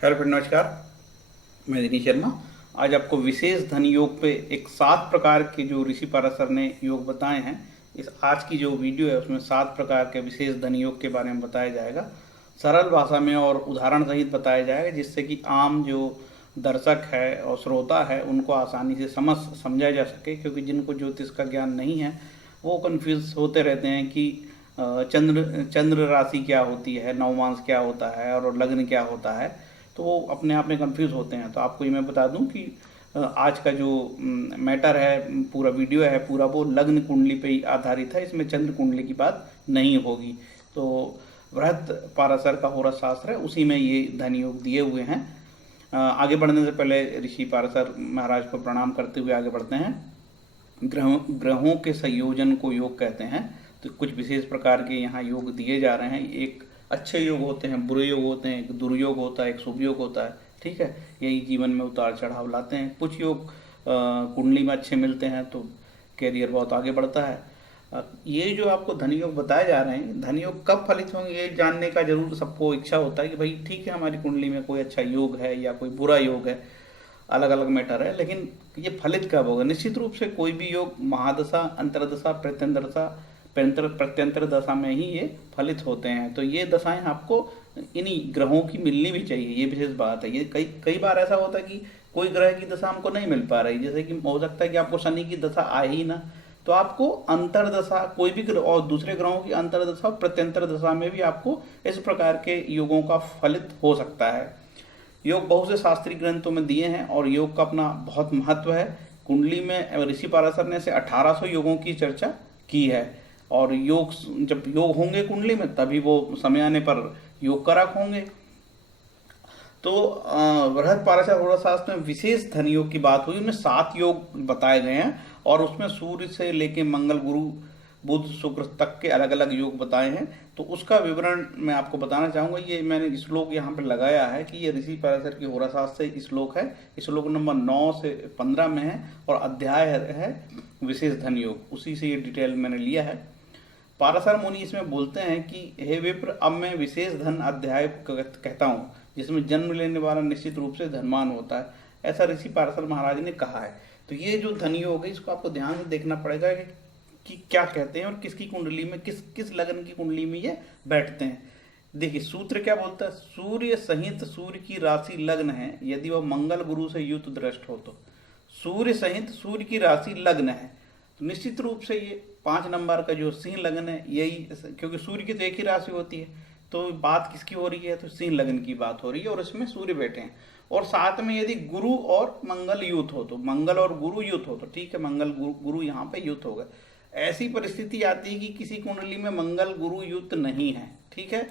Hello friend, नमस्कार। मैं दिनेश शर्मा। आज आपको विशेष धन योग पे एक 7 प्रकार के जो ऋषि पाराशर ने योग बताए हैं, इस आज की जो वीडियो है उसमें 7 प्रकार के विशेष धन योग के बारे में बताया जाएगा। सरल भाषा में और उदाहरण सहित बताया जाएगा, जिससे कि आम जो दर्शक है और श्रोता है उनको आसानी से समझा जा सके। क्योंकि जिनको ज्योतिष का ज्ञान नहीं है वो कन्फ्यूज होते रहते हैं कि चंद्र चंद्र राशि क्या होती है, नवमांश क्या होता है और लग्न क्या होता है, तो वो अपने आप में कंफ्यूज होते हैं। तो आपको ये मैं बता दूं कि आज का जो मैटर है, पूरा वीडियो है पूरा, वो लग्न कुंडली पे ही आधारित है। इसमें चंद्र कुंडली की बात नहीं होगी। तो बृहत पाराशर का होरा शास्त्र है, उसी में ये धन योग दिए हुए हैं। आगे बढ़ने से पहले ऋषि पाराशर महाराज को प्रणाम करते हुए आगे बढ़ते हैं। ग्रहों के संयोजन को योग कहते हैं। तो कुछ विशेष प्रकार के यहाँ योग दिए जा रहे हैं। एक अच्छे योग होते हैं, बुरे योग होते हैं, एक दुर्योग होता है, एक शुभ योग होता है। ठीक है, यही जीवन में उतार चढ़ाव लाते हैं। कुछ योग कुंडली में अच्छे मिलते हैं तो कैरियर बहुत आगे बढ़ता है। ये जो आपको धन योग बताए जा रहे हैं, धन योग कब फलित होंगे ये जानने का जरूर सबको इच्छा होता है कि भाई ठीक है, हमारी कुंडली में कोई अच्छा योग है या कोई बुरा योग है, अलग अलग मैटर है, लेकिन ये फलित कब होगा। निश्चित रूप से कोई भी योग महादशा, अंतरदशा, प्रत्यंतरदशा, प्रत्यंतर दशा में ही ये फलित होते हैं। तो ये दशाएं आपको इन्हीं ग्रहों की मिलनी भी चाहिए, ये विशेष बात है। ये कई कई बार ऐसा होता है कि कोई ग्रह की दशा हमको नहीं मिल पा रही, जैसे कि हो सकता है कि आपको शनि की दशा आए ही ना, तो आपको अंतरदशा, कोई भी ग्रह और दूसरे ग्रहों की अंतरदशा और प्रत्यंतर दशा में भी आपको इस प्रकार के योगों का फलित हो सकता है। योग बहुत से शास्त्रीय ग्रंथों में दिए हैं और योग का अपना बहुत महत्व है। कुंडली में ऋषि पाराशर ने से 1800 योगों की चर्चा की है। और योग, जब योग होंगे कुंडली में तभी वो समय आने पर योग कारक होंगे। तो बृहद पाराशर होरा शास्त्र में विशेष धन योग की बात हुई, उनमें 7 योग बताए गए हैं और उसमें सूर्य से लेके मंगल, गुरु, बुध, शुक्र तक के अलग अलग योग बताए हैं। तो उसका विवरण मैं आपको बताना चाहूंगा। ये मैंने श्लोक यहाँ पे लगाया है कि ये ऋषि पाराशर की होरा शास्त्र से श्लोक है। श्लोक नंबर 9 से 15 में है और अध्याय है विशेष धन योग, उसी से ये डिटेल मैंने लिया है। पाराशर मुनि इसमें बोलते हैं कि हे विप्र, अब मैं विशेष धन अध्याय कहता हूँ, जिसमें जन्म लेने वाला निश्चित रूप से धनवान होता है, ऐसा ऋषि पाराशर महाराज ने कहा है। तो ये जो धन योग है इसको आपको ध्यान से देखना पड़ेगा कि क्या कहते हैं और किसकी कुंडली में, किस किस लगन की कुंडली में ये बैठते हैं। देखिए सूत्र क्या बोलता है, सूर्य सहित सूर्य की राशि लग्न है यदि वह मंगल गुरु से युत दृष्ट हो तो। सूर्य सहित सूर्य की राशि लग्न है तो निश्चित रूप से ये 5 नंबर का जो सिंह लगन है यही, क्योंकि सूर्य की तो एक ही राशि होती है। तो बात किसकी हो रही है, तो सिंह लगन की बात हो रही है और इसमें सूर्य बैठे हैं। और साथ में यदि गुरु और मंगल युत हो, तो मंगल और गुरु युत हो तो ठीक है, मंगल गुरु यहाँ पे युत हो गए। ऐसी परिस्थिति आती है कि किसी कुंडली में मंगल गुरु युत नहीं है। ठीक है,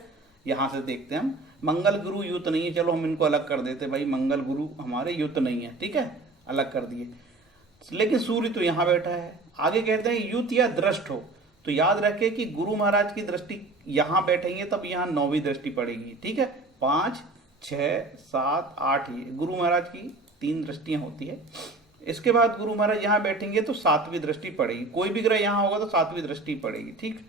यहां से देखते हैं हम, मंगल गुरु युत नहीं है, चलो हम इनको अलग कर देते, भाई मंगल गुरु हमारे युत नहीं है, ठीक है, अलग कर दिए। लेकिन सूर्य तो यहां बैठा है। आगे कहते हैं युत या दृष्ट हो, तो याद रखे कि गुरु महाराज की दृष्टि यहां बैठेंगे तब यहां 9वीं दृष्टि पड़ेगी। ठीक है, 5, 6, 7, 8, ये गुरु महाराज की 3 दृष्टियां होती है। इसके बाद गुरु महाराज यहाँ बैठेंगे तो 7वीं दृष्टि पड़ेगी। कोई भी ग्रह यहाँ होगा तो 7वीं दृष्टि पड़ेगी। ठीक,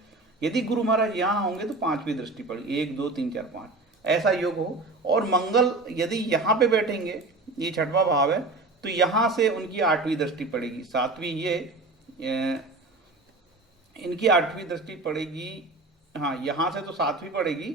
यदि गुरु महाराज यहाँ होंगे तो 5वीं दृष्टि पड़ेगी, 1, 2, 3, 4, 5 ऐसा योग हो। और मंगल यदि यहाँ पे बैठेंगे, ये 6वां भाव है, तो यहाँ से उनकी 8वीं दृष्टि पड़ेगी, 7वीं ये इनकी 8वीं दृष्टि पड़ेगी। हाँ, यहाँ से तो 7वीं पड़ेगी।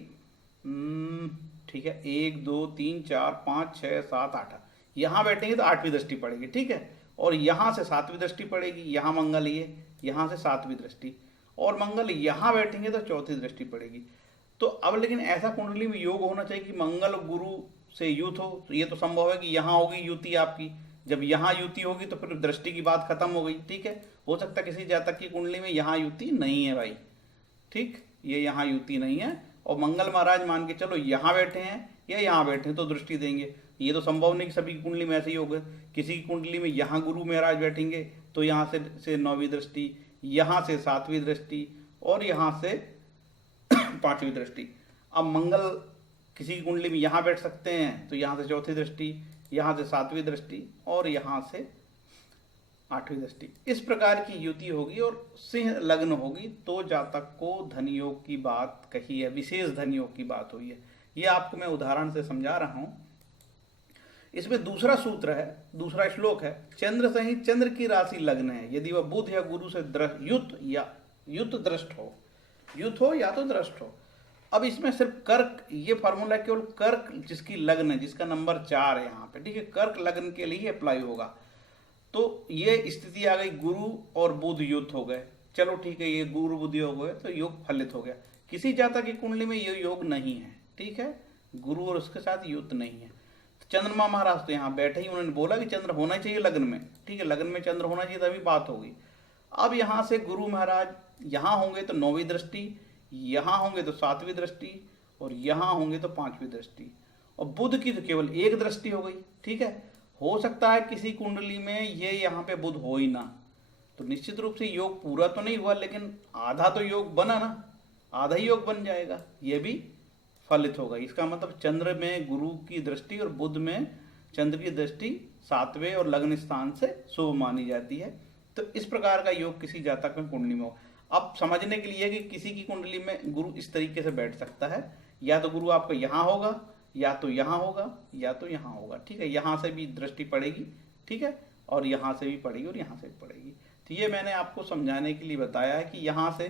ठीक है, 1, 2, 3, 4, 5, 6, 7, 8 यहाँ बैठेंगे तो 8वीं दृष्टि पड़ेगी। ठीक है, और यहाँ से 7वीं दृष्टि पड़ेगी, यहाँ मंगल ये, यहाँ से 7वीं दृष्टि, और मंगल यहाँ बैठेंगे तो 4थी दृष्टि पड़ेगी। तो अब लेकिन ऐसा कुंडली में योग होना चाहिए कि मंगल गुरु से युत हो। तो ये तो संभव है कि यहाँ होगी युति आपकी, जब यहाँ युति होगी तो फिर दृष्टि की बात खत्म हो गई। ठीक है, हो सकता है किसी जातक की कुंडली में यहाँ युति नहीं है भाई, ठीक, ये यहाँ युति नहीं है और मंगल महाराज मान के चलो यहाँ बैठे हैं या यहाँ बैठे हैं तो दृष्टि देंगे। ये तो संभव नहीं कि सभी की कुंडली में ऐसे ही होगा। किसी की कुंडली में यहाँ गुरु महाराज बैठेंगे तो यहाँ से 9वीं दृष्टि, यहाँ से 7वीं दृष्टि और यहाँ से 5वीं दृष्टि। अब मंगल किसी की कुंडली में यहाँ बैठ सकते हैं तो यहाँ से 4थी दृष्टि, यहाँ से 7वीं दृष्टि और यहाँ से 8वीं दृष्टि। इस प्रकार की युति होगी और सिंह लग्न होगी तो जातक को धन योग की बात कही है, विशेष धन योग की बात हुई है। ये आपको मैं उदाहरण से समझा रहा हूँ। इसमें दूसरा सूत्र है, दूसरा श्लोक है, चंद्र सहित चंद्र की राशि लग्न है यदि वह बुध या गुरु से युत या युत दृष्ट हो, युत हो या तो दृष्ट हो। अब इसमें सिर्फ कर्क, ये फॉर्मूला केवल कर्क जिसकी लग्न है, जिसका नंबर 4 है यहाँ पे, ठीक है, कर्क लग्न के लिए अप्लाई होगा। तो ये स्थिति आ गई, गुरु और बुध युत हो गए, चलो ठीक है, ये गुरु बुध योग हो गए तो योग फलित हो गया। किसी जातक की कुंडली में ये योग नहीं है, ठीक है, गुरु और उसके साथ युत नहीं है। तो चंद्रमा महाराज तो यहाँ बैठे ही, उन्होंने बोला कि चंद्र होना चाहिए लग्न में, ठीक है, लग्न में चंद्र होना चाहिए तभी बात होगी। अब यहाँ से गुरु महाराज यहाँ होंगे तो 9वीं दृष्टि, यहाँ होंगे तो 7वीं दृष्टि, और यहाँ होंगे तो 5वीं दृष्टि, और बुध की तो केवल एक दृष्टि हो गई, ठीक है। हो सकता है किसी कुंडली में ये यहाँ पे बुध हो ही ना, तो निश्चित रूप से योग पूरा तो नहीं हुआ, लेकिन आधा तो योग बना ना, आधा ही योग बन जाएगा, ये भी फलित होगा। इसका मतलब चंद्र में गुरु की दृष्टि और बुध में चंद्र की दृष्टि 7वें और लग्न स्थान से शुभ मानी जाती है। तो इस प्रकार का योग किसी जातक में कुंडली में हो। अब समझने के लिए कि किसी की कुंडली में गुरु इस तरीके से बैठ सकता है, या तो गुरु आपका यहाँ होगा, या तो यहाँ होगा, या तो यहाँ होगा, ठीक है, यहाँ से भी दृष्टि पड़ेगी, ठीक है, और यहाँ से भी पड़ेगी और यहाँ से भी पड़ेगी। तो ये मैंने आपको समझाने के लिए बताया है कि यहाँ से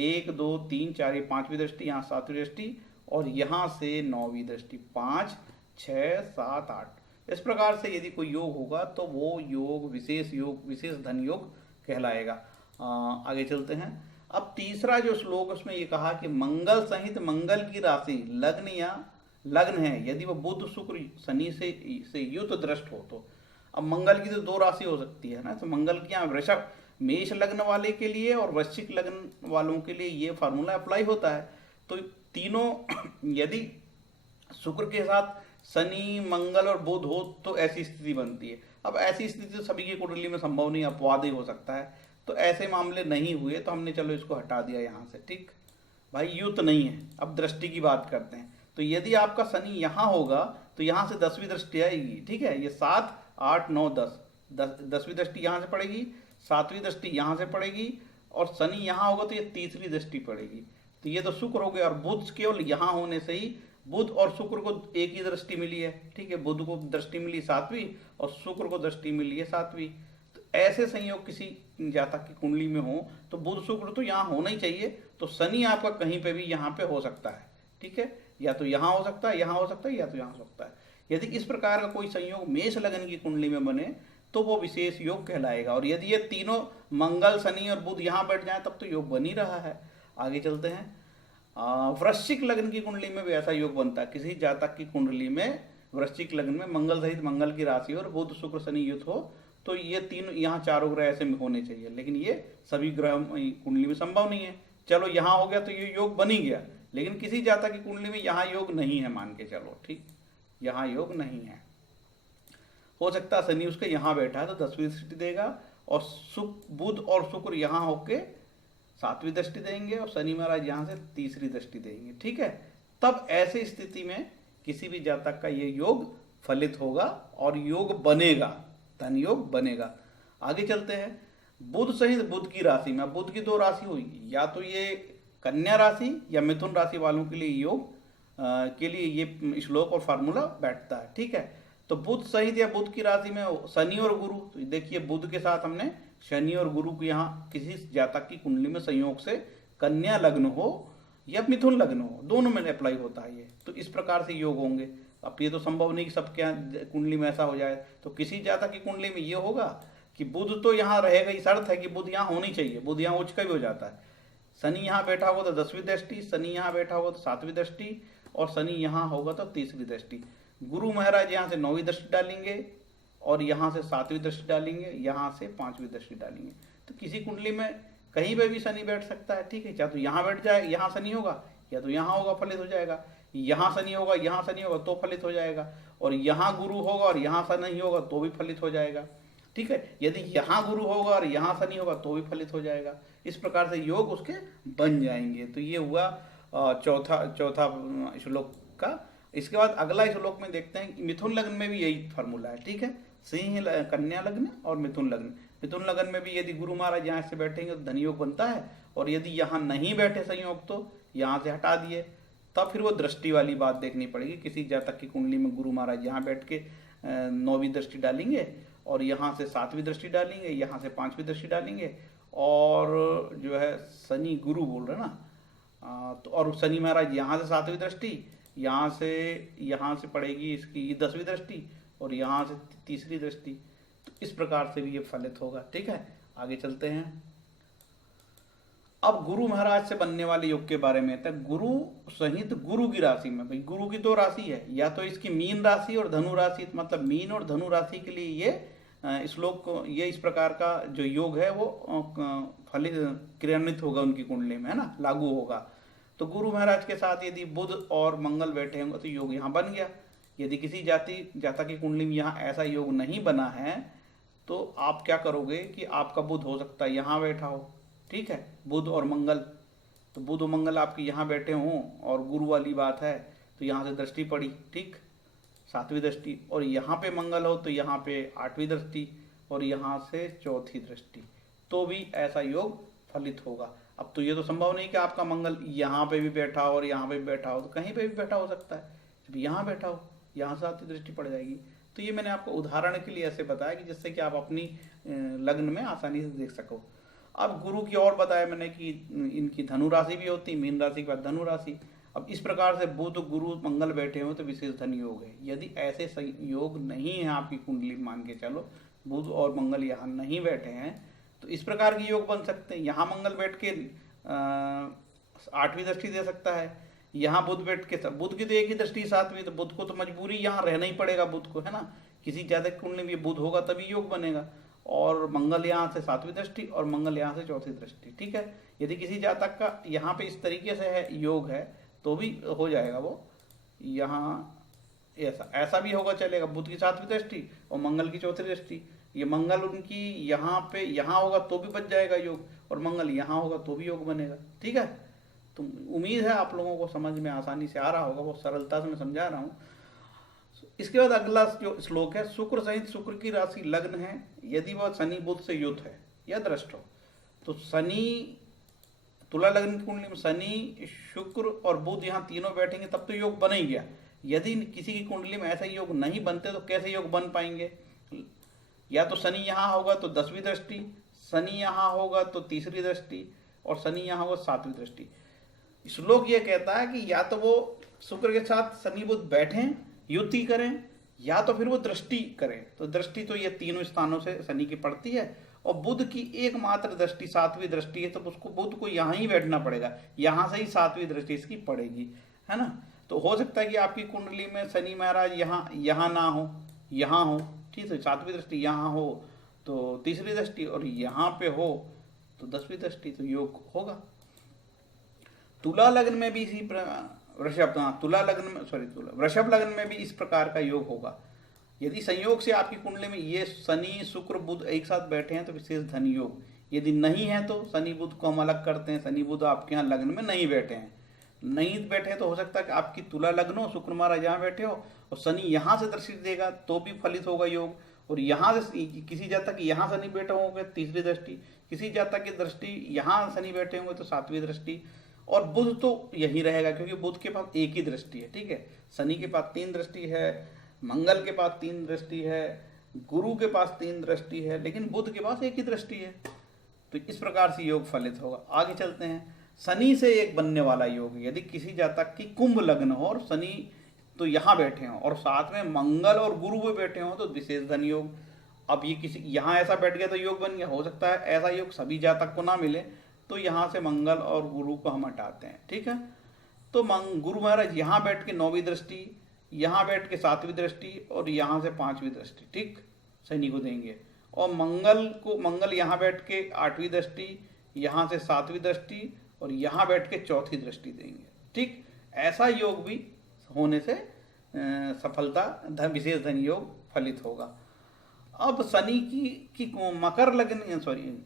1 2 3 4 ये 5वीं दृष्टि, यहाँ 7वीं दृष्टि, और यहाँ से 9वीं दृष्टि, 5 6 7 8। इस प्रकार से यदि कोई योग होगा तो वो योग, विशेष धन योग कहलाएगा। आगे चलते हैं। अब तीसरा जो श्लोक उसमें ये कहा कि मंगल सहित मंगल की राशि लग्न या लग्न है यदि वह बुध शुक्र शनि से युत दृष्ट हो तो। अब मंगल की तो 2 राशि हो सकती है ना, तो मंगल की यहाँ वृषभ मेष लग्न वाले के लिए और वृश्चिक लग्न वालों के लिए ये फार्मूला अप्लाई होता है। तो तीनों यदि शुक्र के साथ शनि मंगल और बुध हो तो ऐसी स्थिति बनती है। अब ऐसी स्थिति तो सभी की कुंडली में संभव नहीं, अपवाद ही हो सकता है, तो ऐसे मामले नहीं हुए तो हमने चलो इसको हटा दिया यहाँ से, ठीक भाई, युत नहीं है। अब दृष्टि की बात करते हैं, तो यदि आपका शनि यहाँ होगा तो यहाँ से 10वीं दृष्टि आएगी, ठीक है, ये 7 8 9 10वीं दृष्टि यहाँ से पड़ेगी, 7वीं दृष्टि यहाँ से पड़ेगी, और शनि यहाँ होगा तो ये 3री दृष्टि पड़ेगी। तो ये तो शुक्र हो गया, और बुध केवल यहाँ होने से ही, बुध और शुक्र को एक ही दृष्टि मिली है, ठीक है, बुध को दृष्टि मिली 7वीं और शुक्र को दृष्टि मिली है 7वीं। तो ऐसे संयोग किसी जातक की कुंडली में हो तो बुध शुक्र तो यहाँ होना ही चाहिए, तो शनि आपका कहीं पे भी यहाँ पे हो सकता है, ठीक है, या तो यहाँ हो सकता है, यहाँ हो सकता है, या तो यहाँ हो सकता है। यदि इस प्रकार का कोई संयोग मेष लग्न की कुंडली में बने तो वो विशेष योग कहलाएगा। और यदि ये तीनों मंगल शनि और बुध यहाँ बैठ जाए तब तो योग बन ही रहा है। आगे चलते हैं। वृश्चिक लग्न की कुंडली में भी ऐसा योग बनता है, किसी जातक की कुंडली में वृश्चिक लग्न में मंगल सहित मंगल की राशि और बुध शुक्र शनि युत हो तो ये तीन, यहाँ चारों ग्रह ऐसे होने चाहिए, लेकिन ये सभी ग्रह कुंडली में संभव नहीं है। चलो यहाँ हो गया तो ये योग बन ही गया, लेकिन किसी जातक की कुंडली में यहाँ योग नहीं है, मान के चलो, ठीक, यहाँ योग नहीं है। हो सकता है शनि उसके यहाँ बैठा है तो 10वीं दृष्टि देगा, और बुध और शुक्र यहाँ होके 7वीं दृष्टि देंगे, और शनि महाराज यहाँ से 3री दृष्टि देंगे, ठीक है। तब ऐसी स्थिति में किसी भी जातक का ये योग फलित होगा और योग बनेगा, धन योग बनेगा। आगे चलते हैं। बुध सहित बुध की राशि में, बुध की 2 राशि हुई, या तो ये कन्या राशि या मिथुन राशि वालों के लिए योग के लिए ये श्लोक और फार्मूला बैठता है, ठीक है। तो बुध सहित या बुध की राशि में शनि और गुरु, तो देखिए बुध के साथ हमने शनि और गुरु को यहाँ किसी जातक की कुंडली में संयोग से कन्या लग्न हो या मिथुन लग्न हो, दोनों में अप्लाई होता है ये। तो इस प्रकार से योग होंगे। अब ये तो संभव नहीं कि सबके यहाँ कुंडली में ऐसा हो जाए, तो किसी जातक की कुंडली में ये होगा कि बुध तो यहाँ रहेगा, ये शर्त है कि बुध यहाँ होनी चाहिए, बुध यहाँ उच्च का भी हो जाता है। शनि यहाँ बैठा होगा तो 10वीं दृष्टि, शनि यहाँ बैठा होगा तो 7वीं दृष्टि, और शनि यहाँ होगा तो 3री दृष्टि। गुरु महाराज यहाँ से 9वीं दृष्टि डालेंगे, और यहाँ से 7वीं दृष्टि डालेंगे, यहाँ से 5वीं दृष्टि डालेंगे। तो किसी कुंडली में कहीं पे भी शनि बैठ सकता है, ठीक है, चाहे तो यहाँ बैठ जाए, यहाँ शनि होगा, या तो यहाँ होगा, फलित हो जाएगा, यहाँ शनि होगा, यहाँ शनि होगा तो फलित हो जाएगा, और यहाँ गुरु होगा और यहाँ शनि होगा तो भी फलित हो जाएगा, ठीक है। यदि यहाँ गुरु होगा और यहाँ शनि होगा तो भी फलित हो जाएगा। इस प्रकार से योग उसके बन जाएंगे। तो ये हुआ चौथा श्लोक का। इसके बाद अगला श्लोक में देखते हैं कि मिथुन लग्न में भी यही फार्मूला है, ठीक है, सिंह कन्या लग्न और मिथुन लग्न। मिथुन लग्न में भी यदि गुरु महाराज यहाँ से बैठेंगे तो धन योग बनता है, और यदि यहाँ नहीं बैठे संयोग तो यहाँ से हटा दिए, तब फिर वो दृष्टि वाली बात देखनी पड़ेगी। किसी जातक की कुंडली में गुरु महाराज यहाँ बैठ के 9वीं दृष्टि डालेंगे और यहाँ से 7वीं दृष्टि डालेंगे, यहाँ से 5वीं दृष्टि डालेंगे और जो है शनि गुरु बोल रहे ना, तो और शनि महाराज यहाँ से 7वीं दृष्टि, यहाँ से पड़ेगी इसकी 10वीं दृष्टि और यहाँ से तीसरी दृष्टि। तो इस प्रकार से भी ये फलित होगा। ठीक है, आगे चलते हैं। अब गुरु महाराज से बनने वाले योग के बारे में था। गुरु सहित गुरु की राशि में, भाई गुरु की 2 राशि है, या तो इसकी मीन राशि और धनु राशि, मतलब मीन और धनु राशि के लिए ये श्लोक को, ये इस प्रकार का जो योग है वो फलित क्रियान्वित होगा उनकी कुंडली में, है ना, लागू होगा। तो गुरु महाराज के साथ यदि बुध और मंगल बैठे होंगे तो योग यहाँ बन गया। यदि किसी जातक की कुंडली में यहाँ ऐसा योग नहीं बना है तो आप क्या करोगे कि आपका बुध हो सकता है यहाँ बैठा हो, ठीक है, बुध और मंगल, तो बुध और मंगल आपके यहाँ बैठे हों और गुरु वाली बात है तो यहाँ से दृष्टि पड़ी, ठीक, 7वीं दृष्टि, और यहाँ पे मंगल हो तो यहाँ पे 8वीं दृष्टि और यहाँ से 4थी दृष्टि, तो भी ऐसा योग फलित होगा। अब तो ये तो संभव नहीं कि आपका मंगल यहाँ पे भी बैठा हो और यहाँ पे भी बैठा हो, तो कहीं पे भी बैठा हो सकता है, जब यहाँ बैठा हो यहाँ से 7वीं दृष्टि पड़ जाएगी। तो ये मैंने आपको उदाहरण के लिए ऐसे बताया कि जिससे कि आप अपनी लग्न में आसानी से देख सको। अब गुरु की और बताया मैंने कि इनकी धनु राशि भी होती है, मीन राशि के बाद धनु राशि। अब इस प्रकार से बुध गुरु मंगल बैठे हो तो विशेष धन योग है। यदि ऐसे योग नहीं है आपकी कुंडली, मान के चलो बुध और मंगल यहाँ नहीं बैठे हैं, तो इस प्रकार के योग बन सकते हैं। यहाँ मंगल बैठ के 8वीं दृष्टि दे सकता है, यहाँ बुध बैठ के, बुध की तो एक ही दृष्टि 7वीं, तो बुध को तो मजबूरी यहाँ रहना ही पड़ेगा, बुध को, है ना, किसी जातक कुंडली में बुध होगा तभी योग बनेगा। और मंगल यहाँ से 7वीं दृष्टि और मंगल यहाँ से 4थी दृष्टि, ठीक है। यदि किसी जातक का यहाँ पे इस तरीके से है योग है तो भी हो जाएगा वो, यहाँ ऐसा भी होगा, चलेगा, बुध की 7वीं दृष्टि और मंगल की 4थी दृष्टि। ये मंगल उनकी यहाँ पे यहाँ होगा तो भी बच जाएगा योग, और मंगल यहाँ होगा तो भी योग बनेगा, ठीक है। तो उम्मीद है आप लोगों को समझ में आसानी से आ रहा होगा, बहुत सरलता से मैं समझा रहा हूँ। इसके बाद अगला जो श्लोक है, शुक्र सहित शुक्र की राशि लग्न है, यदि वह शनि बुध से युत है या दृष्ट हो, तो शनि तुला लग्न की कुंडली में शनि शुक्र और बुध यहाँ तीनों बैठेंगे तब तो योग बन ही गया। यदि किसी की कुंडली में ऐसे योग नहीं बनते तो कैसे योग बन पाएंगे? या तो शनि यहाँ होगा तो 10वीं दृष्टि, शनि यहाँ होगा तो तीसरी दृष्टि, और शनि यहाँ होगा 7वीं दृष्टि। श्लोक ये कहता है कि या तो वो शुक्र के साथ शनि बुध बैठें, युति करें, या तो फिर वो दृष्टि करें। तो दृष्टि तो ये तीनों स्थानों से शनि की पड़ती है, और बुध की एकमात्र दृष्टि 7वीं दृष्टि है, तो उसको बुध को यहाँ ही बैठना पड़ेगा, यहाँ से ही 7वीं दृष्टि इसकी पड़ेगी, है ना। तो हो सकता है कि आपकी कुंडली में शनि महाराज यहाँ ना हो, यहाँ हो, ठीक है, 7वीं दृष्टि यहाँ हो तो तीसरी दृष्टि, और यहाँ पे हो तो 10वीं दृष्टि, तो योग होगा। तुला लग्न में भी इसी वृषभ लग्न में भी इस प्रकार का योग होगा। यदि संयोग से आपकी कुंडली में ये शनि शुक्र बुध एक साथ बैठे हैं तो विशेष धन योग, यदि नहीं है तो शनि बुध को हम अलग करते हैं। शनि बुध आपके यहाँ लग्न में नहीं बैठे हैं, नहीं बैठे तो हो सकता है कि आपकी तुला लग्न हो, शुक्र महाराज यहाँ बैठे हो और शनि यहाँ से दृष्टि देगा तो भी फलित होगा योग। और यहाँ से किसी जातक यहाँ शनि बैठे होंगे तीसरी दृष्टि, किसी जातक की दृष्टि यहाँ शनि बैठे होंगे तो 7वीं दृष्टि, और बुध तो यही रहेगा क्योंकि बुध के पास एक ही दृष्टि है, ठीक है। शनि के पास 3 दृष्टि है, मंगल के पास 3 दृष्टि है, गुरु के पास 3 दृष्टि है, लेकिन बुध के पास एक ही दृष्टि है। तो इस प्रकार से योग फलित होगा। आगे चलते हैं। शनि से एक बनने वाला योग, यदि किसी जातक की कुंभ लग्न हो और शनि तो यहाँ बैठे हों और साथ में मंगल और गुरु भी बैठे हों तो विशेष धन योग। अब ये किसी यहाँ ऐसा बैठ गया तो योग बन गया। हो सकता है ऐसा योग सभी जातक को ना मिले, तो यहाँ से मंगल और गुरु को हम हटाते हैं, ठीक है। तो गुरु महाराज यहाँ बैठ के 9वीं दृष्टि, यहाँ बैठ के 7वीं दृष्टि और यहाँ से 5वीं दृष्टि, ठीक, शनि को देंगे। और मंगल यहाँ बैठ के 8वीं दृष्टि, यहाँ से 7वीं दृष्टि और यहाँ बैठ के 4थी दृष्टि देंगे, ठीक। ऐसा योग भी होने से सफलता विशेष धन योग फलित होगा। अब शनि की मकर लग्न,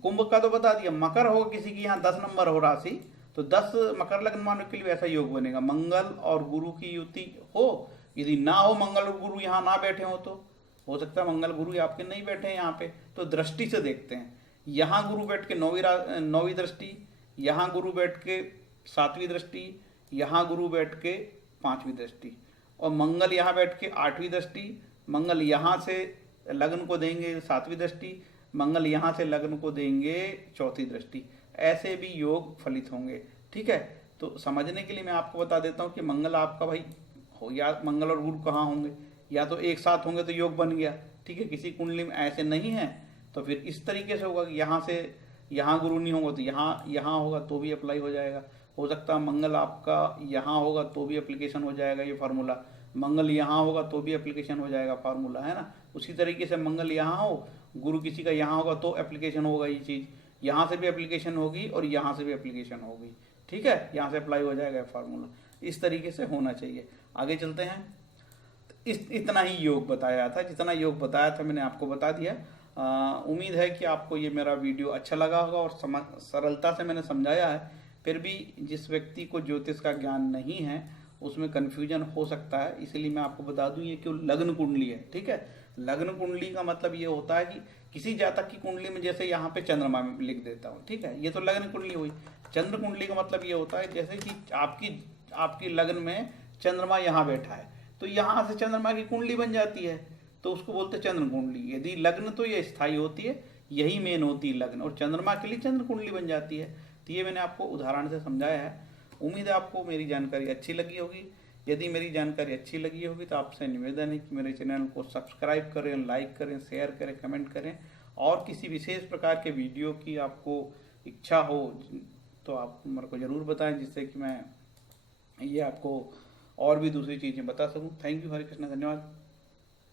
कुंभ का तो बता दिया, मकर होगा किसी की यहाँ 10 नंबर हो राशि, तो 10 मकर लग्न मानव के लिए ऐसा योग बनेगा। मंगल और गुरु की युति हो, यदि ना हो मंगल और गुरु यहाँ ना बैठे हो तो हो सकता है मंगल गुरु आपके नहीं बैठे हैं यहाँ पे, तो दृष्टि से देखते हैं। यहाँ गुरु बैठ के 9वीं दृष्टि, यहाँ गुरु बैठ के 7वीं दृष्टि, यहाँ गुरु बैठ के 5वीं दृष्टि, और मंगल यहाँ बैठ के 8वीं दृष्टि, मंगल यहाँ से लग्न को देंगे 7वीं दृष्टि, मंगल यहाँ से लग्न को देंगे 4थी दृष्टि, ऐसे भी योग फलित होंगे। ठीक है, तो समझने के लिए मैं आपको बता देता हूँ कि मंगल आपका भाई हो, या मंगल और गुरु कहाँ होंगे, या तो एक साथ होंगे तो योग बन गया। ठीक है, किसी कुंडली में ऐसे नहीं है तो फिर इस तरीके से होगा कि यहाँ से यहाँ गुरु नहीं होगा तो यहाँ होगा तो भी अप्लाई हो जाएगा। हो सकता है मंगल आपका यहाँ होगा तो भी एप्लीकेशन हो जाएगा ये फार्मूला, मंगल यहाँ होगा तो भी एप्लीकेशन हो जाएगा फार्मूला, है ना। उसी तरीके से मंगल यहाँ हो, गुरु किसी का यहाँ होगा तो एप्लीकेशन होगा ये चीज़, यहाँ से भी एप्लीकेशन होगी और यहाँ से भी एप्लीकेशन होगी। ठीक है, यहाँ से अप्लाई हो जाएगा फार्मूला, इस तरीके से होना चाहिए। आगे चलते हैं। इतना ही योग बताया था, जितना योग बताया था मैंने आपको बता दिया। उम्मीद है कि आपको ये मेरा वीडियो अच्छा लगा होगा और सरलता से मैंने समझाया है। फिर भी जिस व्यक्ति को ज्योतिष का ज्ञान नहीं है उसमें कन्फ्यूजन हो सकता है, इसीलिए मैं आपको बता दूं ये क्यों लग्न कुंडली है। ठीक है, लग्न कुंडली का मतलब ये होता है कि किसी जातक की कुंडली में जैसे यहाँ पे चंद्रमा में लिख देता हूँ। ठीक है, ये तो लग्न कुंडली हुई। चंद्र कुंडली का मतलब ये होता है जैसे कि आपकी लग्न में चंद्रमा यहाँ बैठा है तो यहाँ से चंद्रमा की कुंडली बन जाती है, तो उसको बोलते हैं चंद्र कुंडली। यदि लग्न तो ये स्थायी होती है, यही मेन होती है लग्न, और चंद्रमा के लिए चंद्र कुंडली बन जाती है। तो ये मैंने आपको उदाहरण से समझाया है। उम्मीद है आपको मेरी जानकारी अच्छी लगी होगी। यदि मेरी जानकारी अच्छी लगी होगी तो आपसे निवेदन है कि मेरे चैनल को सब्सक्राइब करें, लाइक करें, शेयर करें, कमेंट करें। और किसी विशेष प्रकार के वीडियो की आपको इच्छा हो तो आप मेरे को ज़रूर बताएं, जिससे कि मैं ये आपको और भी दूसरी चीज़ें बता सकूं। थैंक यू, हरे कृष्णा, धन्यवाद।